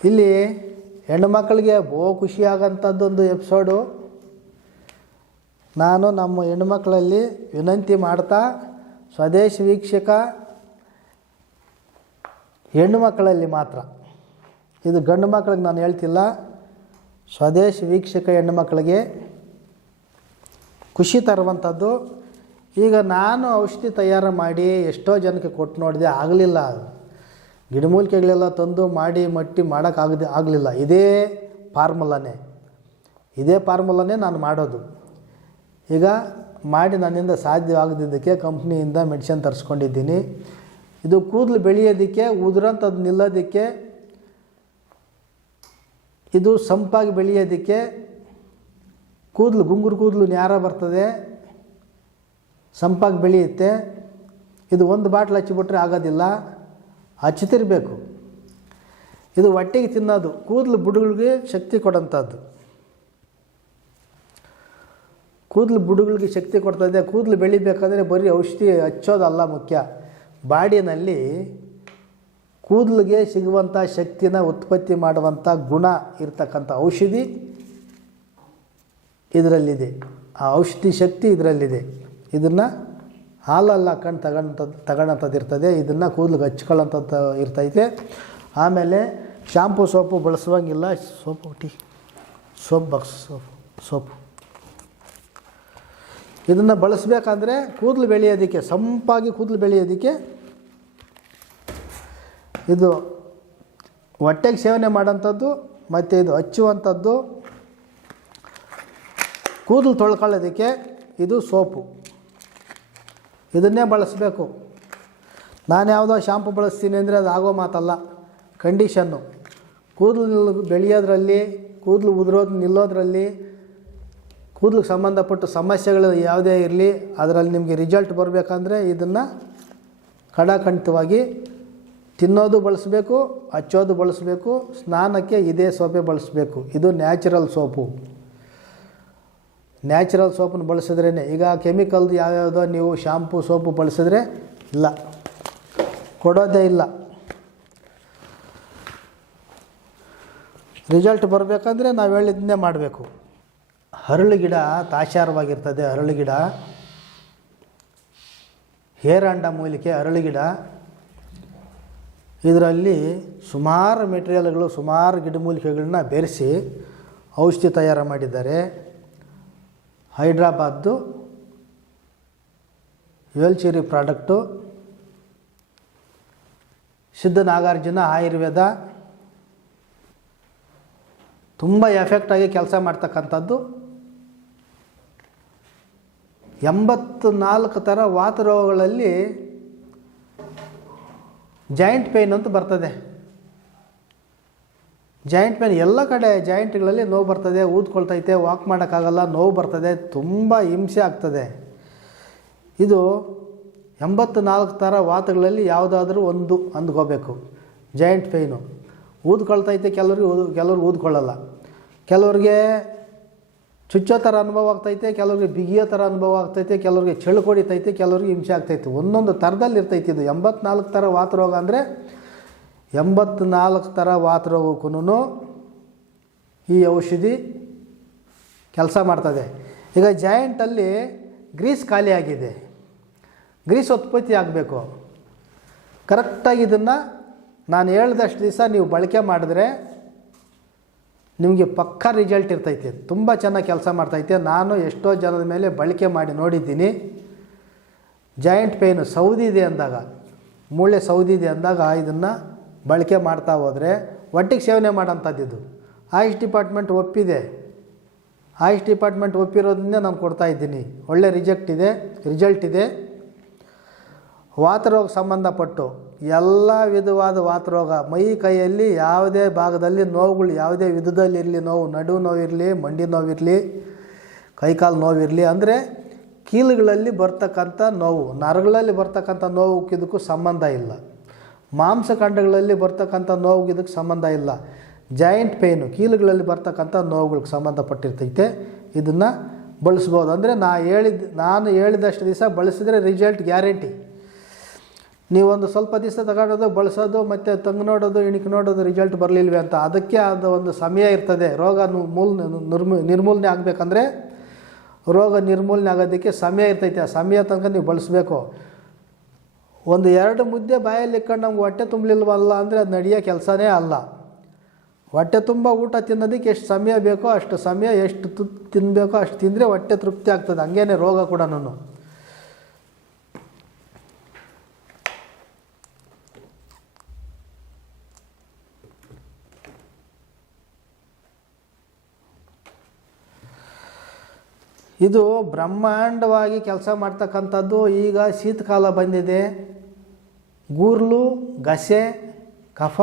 ಇಲ್ಲಿ ಹೆಣ್ಣು ಮಕ್ಕಳಿಗೆ ಬಹು ಖುಷಿಯಾಗಂಥದ್ದೊಂದು ಎಪಿಸೋಡು ನಾನು ನಮ್ಮ ಹೆಣ್ಮಕ್ಳಲ್ಲಿ ವಿನಂತಿ ಮಾಡ್ತಾ, ಸ್ವದೇಶ ವೀಕ್ಷಕ, ಹೆಣ್ಣು ಮಕ್ಕಳಲ್ಲಿ ಮಾತ್ರ. ಇದು ಗಂಡು ಮಕ್ಕಳಿಗೆ ನಾನು ಹೇಳ್ತಿಲ್ಲ, ಸ್ವದೇಶ ವೀಕ್ಷಕ ಹೆಣ್ಣು ಮಕ್ಕಳಿಗೆ ಖುಷಿ ತರುವಂಥದ್ದು ಈಗ ನಾನು ಔಷಧಿ ತಯಾರು ಮಾಡಿ ಎಷ್ಟೋ ಜನಕ್ಕೆ ಕೊಟ್ಟು ನೋಡಿದೆ, ಆಗಲಿಲ್ಲ ಗಿಡಮೂಲಿಕೆಗಳೆಲ್ಲ ತಂದು ಮಾಡಿ, ಮಟ್ಟಿ ಮಾಡೋಕ್ಕಾಗದೆ ಆಗಲಿಲ್ಲ. ಇದೇ ಫಾರ್ಮುಲಾನೇ. ಇದೇ ಫಾರ್ಮುಲಾನೇ ನಾನು ಮಾಡೋದು. ಈಗ ಮಾಡಿ ನನ್ನಿಂದ ಸಾಧ್ಯವಾಗದಿದ್ದಕ್ಕೆ ಕಂಪ್ನಿಯಿಂದ ಮೆಡಿಸಿನ್ ತರಿಸ್ಕೊಂಡಿದ್ದೀನಿ. ಇದು ಕೂದಲು ಬೆಳೆಯೋದಕ್ಕೆ ಉದುರಂಥದ್ದು ನಿಲ್ಲೋದಕ್ಕೆ, ಇದು ಸಂಪಾಗಿ ಬೆಳೆಯೋದಕ್ಕೆ ಕೂದಲು, ಗುಂಗುರು ಕೂದಲು ನ್ಯಾರ ಬರ್ತದೆ, ಸಂಪಾಗಿ ಬೆಳೆಯುತ್ತೆ. ಇದು ಒಂದು ಬಾಟ್ಲು ಹಚ್ಚಿಬಿಟ್ರೆ ಆಗೋದಿಲ್ಲ. ಹಚ್ಚುತ್ತಿರಬೇಕು ಇದು ಹೊಟ್ಟೆಗೆ ತಿನ್ನೋದು, ಕೂದಲು ಬುಡುಗಳಿಗೆ ಶಕ್ತಿ ಕೊಡೋಂಥದ್ದು. ಕೂದಲು ಬುಡುಗಳಿಗೆ ಶಕ್ತಿ ಕೊಡ್ತದೆ, ಕೂದಲು ಬೆಳಿಬೇಕಾದ್ರೆ ಬರೀ ಔಷಧಿ ಹಚ್ಚೋದಲ್ಲ ಮುಖ್ಯ. ಬಾಡಿನಲ್ಲಿ ಕೂದಲಿಗೆ ಸಿಗುವಂಥ ಶಕ್ತಿನ ಉತ್ಪತ್ತಿ ಮಾಡುವಂಥ ಗುಣ ಇರ್ತಕ್ಕಂಥ ಔಷಧಿ ಇದರಲ್ಲಿದೆ. ಆ ಔಷಧಿ ಶಕ್ತಿ ಇದರಲ್ಲಿದೆ. ಇದನ್ನು ಹಾಲಲ್ಲಿ ಹಾಕೊಂಡು ತಗೊಂಥದ್ದು ತಗೊಳ್ಳೋಂಥದ್ದು ಇರ್ತದೆ ಇದನ್ನು ಕೂದಲು ಹಚ್ಕೊಳ್ಳೋಂಥದ್ದು ಇರ್ತೈತೆ. ಆಮೇಲೆ ಶಾಂಪು ಸೋಪು ಬಳಸುವಂಗಿಲ್ಲ, ಸೋಪು ಟೀ, ಸೋಪ್ ಬಾಕ್ಸ್ ಸೋಪು ಸೋಪು. ಇದನ್ನು ಬಳಸಬೇಕಂದ್ರೆ ಕೂದಲು ಬೆಳೆಯೋದಕ್ಕೆ, ಸಂಪಾಗಿ ಕೂದಲು ಬೆಳೆಯೋದಕ್ಕೆ ಇದು ಹೊಟ್ಟೆಗೆ ಸೇವನೆ ಮಾಡೋಂಥದ್ದು ಮತ್ತು ಇದು ಹಚ್ಚುವಂಥದ್ದು ಕೂದಲು ತೊಳ್ಕೊಳ್ಳೋದಕ್ಕೆ ಇದು ಸೋಪು. ಇದನ್ನೇ ಬಳಸಬೇಕು. ನಾನು ಯಾವುದೋ ಶಾಂಪು ಬಳಸ್ತೀನಿ ಅಂದರೆ ಅದು ಆಗೋ ಮಾತಲ್ಲ. ಕಂಡೀಷನ್ನು ಕೂದಲು ಬೆಳೆಯೋದ್ರಲ್ಲಿ, ಕೂದಲು ಉದುರೋದು ನಿಲ್ಲೋದ್ರಲ್ಲಿ ಕೂದಲಿಗೆ ಸಂಬಂಧಪಟ್ಟ ಸಮಸ್ಯೆಗಳು ಯಾವುದೇ ಇರಲಿ, ಅದರಲ್ಲಿ ನಿಮಗೆ ರಿಸಲ್ಟ್ ಬರಬೇಕಂದ್ರೆ ಇದನ್ನು ಕಡಾಖಂಡಿತವಾಗಿ ತಿನ್ನೋದು ಬಳಸಬೇಕು, ಹಚ್ಚೋದು ಬಳಸಬೇಕು, ಸ್ನಾನಕ್ಕೆ ಇದೇ ಸೋಪೆ ಬಳಸಬೇಕು. ಇದು ನ್ಯಾಚುರಲ್ ಸೋಪು. ನ್ಯಾಚುರಲ್ ಸೋಪನ್ನು ಬಳಸಿದ್ರೇ ಈಗ ಕೆಮಿಕಲ್ದು ಯಾವ್ಯಾವುದೋ ನೀವು ಶಾಂಪು ಸೋಪು ಬಳಸಿದ್ರೆ ಇಲ್ಲ. ಕೊಡೋದೇ ಇಲ್ಲ. ರಿಸಲ್ಟ್ ಬರಬೇಕಂದ್ರೆ ನಾವು ಹೇಳಿದ್ದನ್ನೇ ಮಾಡಬೇಕು. ಹರಳು ಗಿಡ ತಾಶಾರವಾಗಿರ್ತದೆ. ಹರಳು ಗಿಡ. ಹೇರಂಡ ಮೂಲಿಕೆ ಹರಳು ಗಿಡ. ಇದರಲ್ಲಿ ಸುಮಾರು ಮೆಟೀರಿಯಲ್ಗಳು ಸುಮಾರು ಗಿಡಮೂಲಿಕೆಗಳನ್ನ ಬೆರೆಸಿ ಔಷಧಿ ತಯಾರು ಮಾಡಿದ್ದಾರೆ. ಹೈದ್ರಾಬಾದ್ದು ಯಲ್ಚೇರಿ ಪ್ರಾಡಕ್ಟು ಸಿದ್ಧ ನಾಗಾರ್ಜುನ ಆಯುರ್ವೇದ ತುಂಬ ಎಫೆಕ್ಟಾಗಿ ಕೆಲಸ ಮಾಡ್ತಕ್ಕಂಥದ್ದು. ಎಂಬತ್ತು ನಾಲ್ಕು ಥರ ವಾತರೋಗಗಳಲ್ಲಿ ಜಾಯಿಂಟ್ ಪೇಯ್ನ್ ಅಂತ ಬರ್ತದೆ. ಜಾಯಿಂಟ್ ಪೇನ್ ಎಲ್ಲ ಕಡೆ ಜಾಯಿಂಟ್ಗಳಲ್ಲಿ ನೋವು ಬರ್ತದೆ, ಊದ್ಕೊಳ್ತೈತೆ ವಾಕ್ ಮಾಡೋಕ್ಕಾಗಲ್ಲ, ನೋವು ಬರ್ತದೆ, ತುಂಬ ಹಿಂಸೆ ಆಗ್ತದೆ. ಇದು ಎಂಬತ್ತು ನಾಲ್ಕು ಥರ ವಾತಗಳಲ್ಲಿ ಯಾವುದಾದ್ರೂ ಒಂದು ಅಂದ್ಕೋಬೇಕು. ಜಾಯಿಂಟ್ ಪೇಯ್ನು ಊದ್ಕೊಳ್ತೈತೆ, ಕೆಲವ್ರಿಗೆ ಊದು, ಕೆಲವ್ರು ಊದ್ಕೊಳ್ಳಲ್ಲ. ಕೆಲವ್ರಿಗೆ ಚುಚ್ಚೋ ಥರ ಅನುಭವ ಆಗ್ತೈತೆ, ಕೆಲವ್ರಿಗೆ ಬಿಗಿಯೋ ಥರ ಅನುಭವ ಆಗ್ತೈತೆ, ಕೆಲವ್ರಿಗೆ ಚಳಿ ಹೊಡಿತೈತೆ ಕೆಲವ್ರಿಗೆ ಹಿಂಸೆ ಆಗ್ತೈತೆ. ಒಂದೊಂದು ಥರದಲ್ಲಿ ಇರ್ತೈತೆ ಇದು. ಎಂಬತ್ನಾಲ್ಕು ಥರ ವಾತರೋಗ ಅಂದರೆ ಎಂಬತ್ನಾಲ್ಕು ಥರ ವಾತರೋಗಕ್ಕೂ ಈ ಔಷಧಿ ಕೆಲಸ ಮಾಡ್ತದೆ. ಈಗ ಜಾಯಿಂಟಲ್ಲಿ ಗ್ರೀಸ್ ಖಾಲಿಯಾಗಿದೆ ಗ್ರೀಸ್ ಉತ್ಪತ್ತಿ ಆಗಬೇಕು. ಕರೆಕ್ಟಾಗಿ ಇದನ್ನು ನಾನು ಹೇಳ್ದಷ್ಟು ದಿವಸ ನೀವು ಬಳಕೆ ಮಾಡಿದ್ರೆ ನಿಮಗೆ ಪಕ್ಕಾ ರಿಸಲ್ಟ್ ಇರ್ತೈತೆ. ತುಂಬ ಚೆನ್ನಾಗಿ ಕೆಲಸ ಮಾಡ್ತೈತೆ. ನಾನು ಎಷ್ಟೋ ಜನದ ಮೇಲೆ ಬಳಕೆ ಮಾಡಿ ನೋಡಿದ್ದೀನಿ. ಜಾಯಿಂಟ್ ಪೇಯ್ನು ಸೌದಿದೆ ಅಂದಾಗ. ಮೂಳೆ ಸೌದಿದೆ ಅಂದಾಗ ಇದನ್ನು ಬಳಕೆ ಮಾಡ್ತಾ ಹೋದರೆ ಒಟ್ಟಿಗೆ ಸೇವನೆ ಮಾಡೋಂಥದ್ದಿದ್ದು ಆಯುಷ್ ಡಿಪಾರ್ಟ್ಮೆಂಟ್ ಒಪ್ಪಿದೆ. ಆಯುಷ್ ಡಿಪಾರ್ಟ್ಮೆಂಟ್ ಒಪ್ಪಿರೋದನ್ನೇ ನಾನು ಕೊಡ್ತಾ ಇದ್ದೀನಿ. ಒಳ್ಳೆ ರಿಜೆಕ್ಟ್ ಇದೆ, ರಿಸಲ್ಟ್ ಇದೆ. ವಾತರೋಗ ಸಂಬಂಧಪಟ್ಟು ಎಲ್ಲ ವಿಧವಾದ ವಾತರೋಗ, ಮೈ ಕೈಯಲ್ಲಿ ಯಾವುದೇ ಭಾಗದಲ್ಲಿ ನೋವುಗಳು, ಯಾವುದೇ ವಿಧದಲ್ಲಿರಲಿ ನೋವು, ನಡು ನೋವಿರಲಿ ಮಂಡಿ ನೋವಿರಲಿ ಕೈಕಾಲು ನೋವಿರಲಿ ಅಂದರೆ ಕೀಲುಗಳಲ್ಲಿ ಬರ್ತಕ್ಕಂಥ ನೋವು, ನರಗಳಲ್ಲಿ ಬರ್ತಕ್ಕಂಥ ನೋವುಕ್ಕಿದಕ್ಕೂ ಸಂಬಂಧ ಇಲ್ಲ. ಮಾಂಸಖಂಡಗಳಲ್ಲಿ ಬರ್ತಕ್ಕಂಥ ನೋವುಗೆ ಇದಕ್ಕೆ ಸಂಬಂಧ ಇಲ್ಲ. ಜಾಯಿಂಟ್ ಪೇಯ್ನು ಕೀಲುಗಳಲ್ಲಿ ಬರ್ತಕ್ಕಂಥ ನೋವುಗಳಿಗೆ ಸಂಬಂಧಪಟ್ಟಿರ್ತೈತೆ. ಇದನ್ನು ಬಳಸ್ಬೋದು. ಅಂದರೆ ನಾ ಹೇಳಿದ, ನಾನು ಹೇಳಿದಷ್ಟು ದಿವಸ ಬಳಸಿದರೆ ರಿಸಲ್ಟ್ ಗ್ಯಾರಂಟಿ ನೀವೊಂದು ಸ್ವಲ್ಪ ದಿವಸ ತಗೊಳ್ಳೋದು ಬಳಸೋದು, ಮತ್ತು ತಂಗ್ ನೋಡೋದು, ಇಣಿಕೆ ನೋಡೋದು ರಿಸಲ್ಟ್ ಬರಲಿಲ್ವೇ ಅಂತ. ಅದಕ್ಕೆ ಆದ ಒಂದು ಸಮಯ ಇರ್ತದೆ. ರೋಗ ಮೂಲ್ ನಿರ್ಮೂ, ನಿರ್ಮೂಲನೆ ಆಗಬೇಕಂದ್ರೆ ರೋಗ ನಿರ್ಮೂಲನೆ ಆಗೋದಕ್ಕೆ ಸಮಯ ಇರ್ತೈತೆ. ಆ ಸಮಯ ತನಕ ನೀವು ಬಳಸಬೇಕು. ಒಂದು ಎರಡು ಮುದ್ದೆ ಬಾಯಲ್ಲಿ ಇಕ್ಕೊಂಡು ನಮ್ಗೆ ಹೊಟ್ಟೆ ತುಂಬಲಿಲ್ವಲ್ಲ ಅಂದರೆ ಅದು ನಡೆಯೋ ಕೆಲಸನೇ ಅಲ್ಲ. ಹೊಟ್ಟೆ ತುಂಬ ಊಟ ತಿನ್ನೋದಕ್ಕೆ ಎಷ್ಟು ಸಮಯ ಬೇಕೋ ಅಷ್ಟು ಸಮಯ, ಎಷ್ಟು ತು ತಿನ್ನಬೇಕೋ ಅಷ್ಟು ತಿಂದರೆ ಹೊಟ್ಟೆ ತೃಪ್ತಿ ಆಗ್ತದೆ. ಹಂಗೇನೆ ರೋಗ ಕೂಡ ನಾನು ಇದು ಬ್ರಹ್ಮಾಂಡವಾಗಿ ಕೆಲಸ ಮಾಡ್ತಕ್ಕಂಥದ್ದು ಈಗ ಶೀತಕಾಲ ಬಂದಿದೆ. ಗೂರ್ಲು, ಗಸೆ, ಕಫ,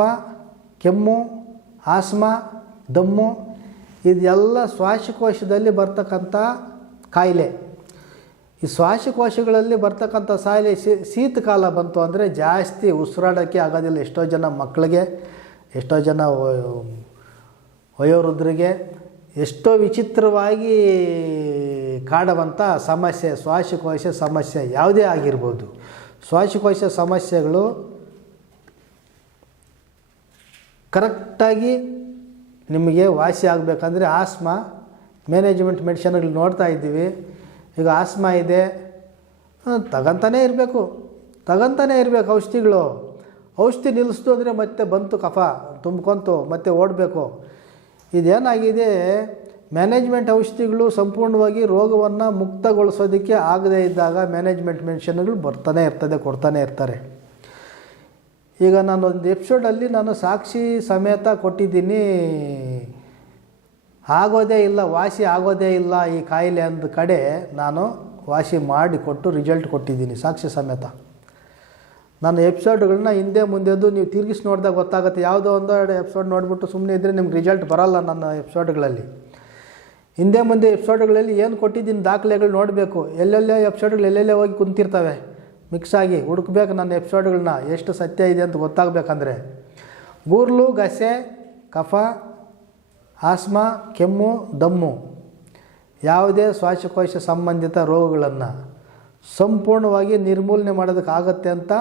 ಕೆಮ್ಮು, ಆಸ್ಮ, ದಮ್ಮು ಇದೆಲ್ಲ ಶ್ವಾಸಕೋಶದಲ್ಲಿ ಬರ್ತಕ್ಕಂಥ ಕಾಯಿಲೆ. ಈ ಶ್ವಾಸಕೋಶಗಳಲ್ಲಿ ಬರ್ತಕ್ಕಂಥ ಸಾಯಿಲೆ ಶೀತಕಾಲ ಬಂತು ಅಂದರೆ ಜಾಸ್ತಿ ಉಸಿರಾಡೋಕ್ಕೆ ಆಗೋದಿಲ್ಲ. ಎಷ್ಟೋ ಜನ ಮಕ್ಕಳಿಗೆ ಎಷ್ಟೋ ಜನ ವಯೋ- ವಯೋವೃದ್ಧರಿಗೆ ಎಷ್ಟೋ ವಿಚಿತ್ರವಾಗಿ ಕಾಡುವಂಥ ಸಮಸ್ಯೆ, ಶ್ವಾಸಕೋಶ ಸಮಸ್ಯೆ ಯಾವುದೇ ಆಗಿರ್ಬೋದು. ಶ್ವಾಸಕೋಶ ಸಮಸ್ಯೆಗಳು ಕರೆಕ್ಟಾಗಿ ನಿಮಗೆ ವಾಸಿ ಆಗಬೇಕಂದ್ರೆ ಆಸ್ಮಾ ಮ್ಯಾನೇಜ್ಮೆಂಟ್ ಮೆಡಿಷನ್ಗಳು ನೋಡ್ತಾ ಇದ್ದೀವಿ. ಈಗ ಆಸ್ಮಾ ಇದೆ. ತಗಂತಾನೇ ಇರಬೇಕು. ತಗಂತಾನೇ ಇರಬೇಕು ಔಷಧಿಗಳು. ಔಷಧಿ ನಿಲ್ಲಿಸ್ತು ಅಂದರೆ ಮತ್ತೆ ಬಂತು ಕಫ, ತುಂಬ್ಕೊಂತು, ಮತ್ತೆ ಓಡಬೇಕು. ಇದೇನಾಗಿದೆ? ಮ್ಯಾನೇಜ್ಮೆಂಟ್ ಔಷಧಿಗಳು ಸಂಪೂರ್ಣವಾಗಿ ರೋಗವನ್ನು ಮುಕ್ತಗೊಳಿಸೋದಕ್ಕೆ ಆಗದೇ ಇದ್ದಾಗ ಮ್ಯಾನೇಜ್ಮೆಂಟ್ ಮೆನ್ಷನ್ಗಳು ಬರ್ತಾನೆ ಇರ್ತದೆ, ಕೊಡ್ತಾನೆ ಇರ್ತಾರೆ. ಈಗ ನಾನು ಒಂದು ಎಪಿಸೋಡಲ್ಲಿ ನಾನು ಸಾಕ್ಷಿ ಸಮೇತ ಕೊಟ್ಟಿದ್ದೀನಿ. ಆಗೋದೇ ಇಲ್ಲ, ವಾಸಿ ಆಗೋದೇ ಇಲ್ಲ ಈ ಕಾಯಿಲೆ ಅಂದ ಕಡೆ ನಾನು ವಾಸಿ ಮಾಡಿ ಕೊಟ್ಟು ರಿಸಲ್ಟ್ ಕೊಟ್ಟಿದ್ದೀನಿ ಸಾಕ್ಷಿ ಸಮೇತ. ನನ್ನ ಎಪಿಸೋಡ್ಗಳನ್ನ ಹಿಂದೆ ಮುಂದೆದು ನೀವು ತಿರುಗಿಸಿ ನೋಡಿದಾಗ ಗೊತ್ತಾಗುತ್ತೆ. ಯಾವುದೋ ಒಂದು ಎರಡು ಎಪಿಸೋಡ್ ನೋಡಿಬಿಟ್ಟು ಸುಮ್ಮನೆ ಇದ್ದರೆ ನಿಮ್ಗೆ ರಿಸಲ್ಟ್ ಬರಲ್ಲ ನನ್ನ ಎಪಿಸೋಡ್ಗಳಲ್ಲಿ ಹಿಂದೆ ಮುಂದೆ ಎಪಿಸೋಡ್ಗಳಲ್ಲಿ ಏನು ಕೊಟ್ಟಿದ್ದೀನಿ ದಾಖಲೆಗಳು ನೋಡಬೇಕು. ಎಲ್ಲೆಲ್ಲೇ ಎಪಿಸೋಡ್ಗಳು ಎಲ್ಲೆಲ್ಲೇ ಹೋಗಿ ಕುಂತಿರ್ತವೆ. ಮಿಕ್ಸ್ ಆಗಿ ಹುಡುಕ್ಬೇಕು ನನ್ನ ಎಪಿಸೋಡ್ಗಳನ್ನ ಎಷ್ಟು ಸತ್ಯ ಇದೆ ಅಂತ ಗೊತ್ತಾಗಬೇಕಂದ್ರೆ. ಗೂರ್ಲು, ಗಸೆ, ಕಫ, ಆಸ್ಮಾ, ಕೆಮ್ಮು, ದಮ್ಮು. ಯಾವುದೇ ಶ್ವಾಸಕೋಶ ಸಂಬಂಧಿತ ರೋಗಗಳನ್ನು ಸಂಪೂರ್ಣವಾಗಿ ನಿರ್ಮೂಲನೆ ಮಾಡೋದಕ್ಕಾಗತ್ತೆ ಅಂತ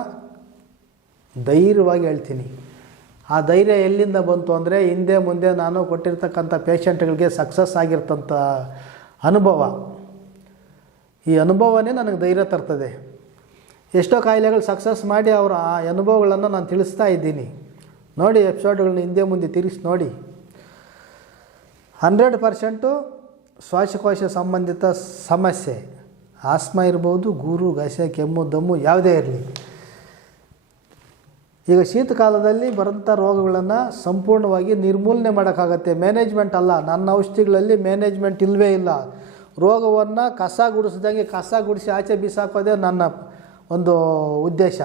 ಧೈರ್ಯವಾಗಿ ಹೇಳ್ತೀನಿ. ಆ ಧೈರ್ಯ ಎಲ್ಲಿಂದ ಬಂತು ಅಂದರೆ ಹಿಂದೆ ಮುಂದೆ ನಾನು ಕೊಟ್ಟಿರ್ತಕ್ಕಂಥ ಪೇಷಂಟ್ಗಳಿಗೆ ಸಕ್ಸಸ್ ಆಗಿರ್ತಂಥ ಅನುಭವ. ಈ ಅನುಭವನೇ ನನಗೆ ಧೈರ್ಯ ತರ್ತದೆ. ಎಷ್ಟೋ ಕಾಯಿಲೆಗಳು ಸಕ್ಸಸ್ ಮಾಡಿ ಅವರ ಆ ಅನುಭವಗಳನ್ನು ನಾನು ತಿಳಿಸ್ತಾ ಇದ್ದೀನಿ. ನೋಡಿ ಎಪಿಸೋಡ್ಗಳನ್ನ ಹಿಂದೆ ಮುಂದೆ ತಿರುಗಿಸಿ ನೋಡಿ. ಹಂಡ್ರೆಡ್ ಪರ್ಸೆಂಟು ಶ್ವಾಸಕೋಶ ಸಂಬಂಧಿತ ಸಮಸ್ಯೆ. ಆಸ್ಮಾ ಇರ್ಬೋದು, ಗೂರು, ಗಸೆ, ಕೆಮ್ಮು, ದಮ್ಮು ಯಾವುದೇ ಇರಲಿ. ಈಗ ಶೀತಕಾಲದಲ್ಲಿ ಬರೋಂಥ ರೋಗಗಳನ್ನು ಸಂಪೂರ್ಣವಾಗಿ ನಿರ್ಮೂಲನೆ ಮಾಡೋಕ್ಕಾಗತ್ತೆ. ಮ್ಯಾನೇಜ್ಮೆಂಟ್ ಅಲ್ಲ. ನನ್ನ ಔಷಧಿಗಳಲ್ಲಿ ಮ್ಯಾನೇಜ್ಮೆಂಟ್ ಇಲ್ಲವೇ ಇಲ್ಲ. ರೋಗವನ್ನು ಕಸ ಗುಡಿಸಿದಂಗೆ ಕಸ ಗುಡಿಸಿ ಆಚೆ ಬಿಸಾಕೋದೇ ನನ್ನ ಒಂದು ಉದ್ದೇಶ.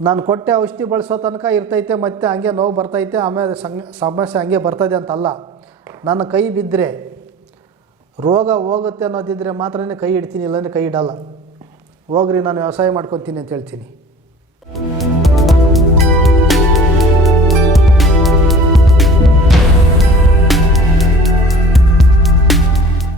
ನಾನು ಕೊಟ್ಟೆ ಔಷಧಿ ಬಳಸೋ ತನಕ ಇರ್ತೈತೆ, ಮತ್ತು ಹಂಗೆ ನೋವು ಬರ್ತೈತೆ, ಆಮೇಲೆ ಸಮಸ್ಯೆ ಹಂಗೆ ಬರ್ತದೆ ಅಂತಲ್ಲ. ನನ್ನ ಕೈ ಬಿದ್ದರೆ ರೋಗ ಹೋಗುತ್ತೆ ಅನ್ನೋದಿದ್ದರೆ ಮಾತ್ರನೇ ಕೈ ಇಡ್ತೀನಿ ಇಲ್ಲಾಂದರೆ ಕೈ ಇಡಲ್ಲ. ಹೋಗ್ರಿ, ನಾನು ವ್ಯವಸಾಯ ಮಾಡ್ಕೊತೀನಿ ಅಂತ ಹೇಳ್ತೀನಿ.